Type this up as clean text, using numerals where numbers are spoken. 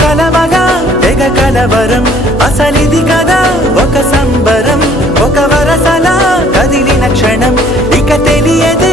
కలవగా తెగ కలవరం అసలిది కదా ఒక సంబరం ఒక వరసలా కదిలిన క్షణం ఇక తెలియదే